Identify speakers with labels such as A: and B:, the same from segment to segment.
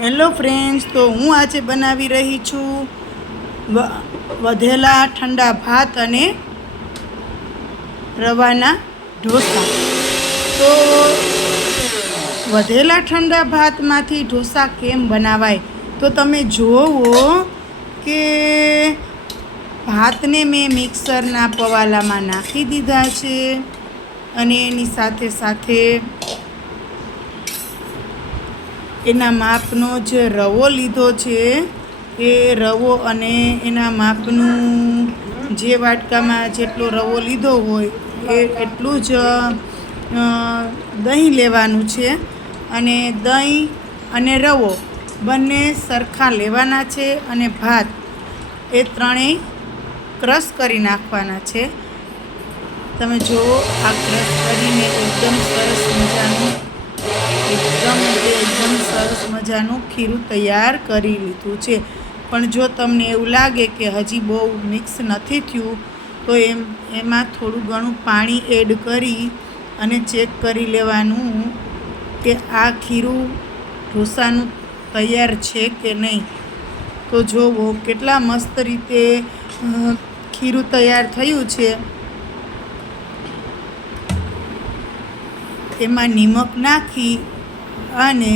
A: Hello friends, તો હું આજે બનાવી રહી છું વધેલા ઠંડા ભાત અને રવાના ઢોસા. તો વધેલા ઠંડા ભાતમાંથી ઢોસા કેમ બનાવાય? તો તમે જોવો કે ભાતને મેં મિક્સરના પવાલામાં નાખી દીધા છે અને એની સાથે સાથે એના માપનો જે રવો લીધો છે. એ રવો અને એના માપનું જે વાટકામાં જેટલો રવો લીધો હોય એ એટલું જ દહીં લેવાનું છે અને દહીં અને રવો બંને સરખા લેવાના છે અને ભાત એ ત્રણેય ક્રશ કરી નાખવાના છે. તમે જુઓ, આ ક્રશ કરીને એકદમ સરસ મજાનું એકદમ એટલે એકદમ સરસ મજાનું ખીરું તૈયાર કરી લીધું છે. પણ જો તમને એવું લાગે કે હજી બહુ મિક્સ નથી થયું, તો એમ, એમાં થોડું ઘણું પાણી એડ કરી અને ચેક કરી લેવાનું કે આ ખીરું ઢોસાનું તૈયાર છે કે નહીં. તો જોવો કેટલા મસ્ત રીતે ખીરું તૈયાર થયું છે. એમાં નિમક નાખી અને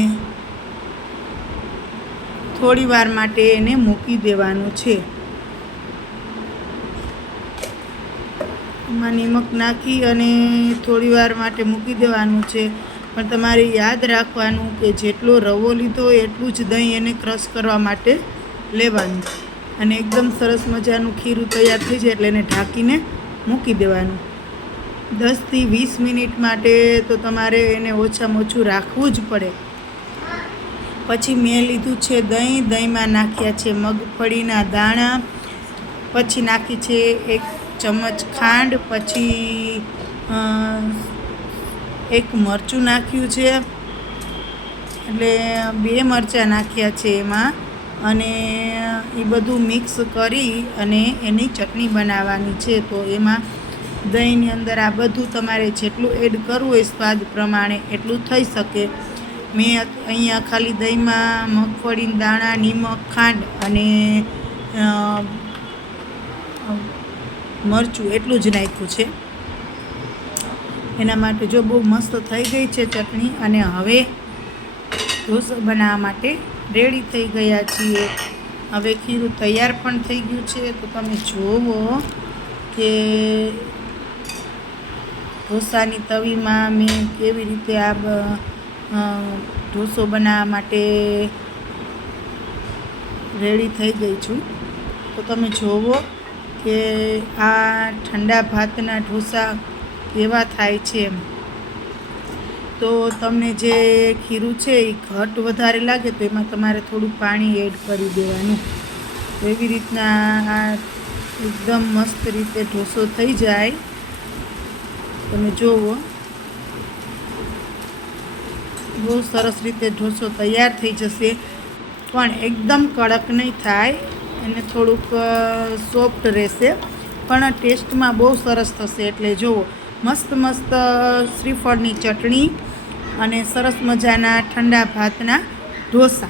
A: થોડી વાર માટે એને મૂકી દેવાનું છે. એમાં નિમક નાખી અને થોડી વાર માટે મૂકી દેવાનું છે. પણ તમારે યાદ રાખવાનું કે જેટલો રવો લીધો એટલું જ દહીં એને ક્રશ કરવા માટે લેવાનું. અને એકદમ સરસ મજાનું ખીરું તૈયાર થઈ જાય એટલે એને ઢાંકીને મૂકી દેવાનું. દસથી વીસ મિનિટ માટે તો તમારે એને ઓછામાં ઓછું રાખવું જ પડે. પછી મેં લીધું છે દહીં. દહીંમાં નાખ્યા છે મગફળીના દાણા. પછી નાખી છે એક ચમચ ખાંડ. પછી એક મરચું નાખ્યું છે. એટલે બે મરચાં નાખ્યા છે એમાં. અને એ બધું મિક્સ કરી અને એની ચટણી બનાવવાની છે. તો એમાં દહીંની અંદર આ બધું તમારે જેટલું એડ કરવું હોય સ્વાદ પ્રમાણે એટલું થઈ શકે. મેં અહીંયા ખાલી દહીંમાં મગફળીના દાણા, નિમક, ખાંડ અને મરચું એટલું જ નાખ્યું છે. એના માટે જો બહુ મસ્ત થઈ ગઈ છે ચટણી અને હવે ઢોસા બનાવવા માટે રેડી થઈ ગયા છીએ. હવે ખીરું તૈયાર પણ થઈ ગયું છે. તો તમે જુઓ કે ઢોસાની તવીમાં મેં કેવી રીતે આ ઢોસો બનાવવા માટે રેડી થઈ ગઈ છું. તો તમે જોવો કે આ ઠંડા ભાતના ઢોસા કેવા થાય છે એમ. તો તમને જે ખીરું છે એ ઘટ વધારે લાગે તો એમાં તમારે થોડું પાણી એડ કરી દેવાનું. એવી રીતના આ એકદમ મસ્ત રીતે ઢોસો થઈ જાય. તમે જુઓ બહુ સરસ રીતે ઢોસો તૈયાર થઈ જશે. પણ એકદમ કડક નહીં થાય. એને થોડુંક સોફ્ટ રહેશે. પણ ટેસ્ટમાં બહુ સરસ થશે. એટલે જુઓ મસ્ત મસ્ત શ્રીફળની ચટણી અને સરસ મજાના ઠંડા ભાતના ઢોસા.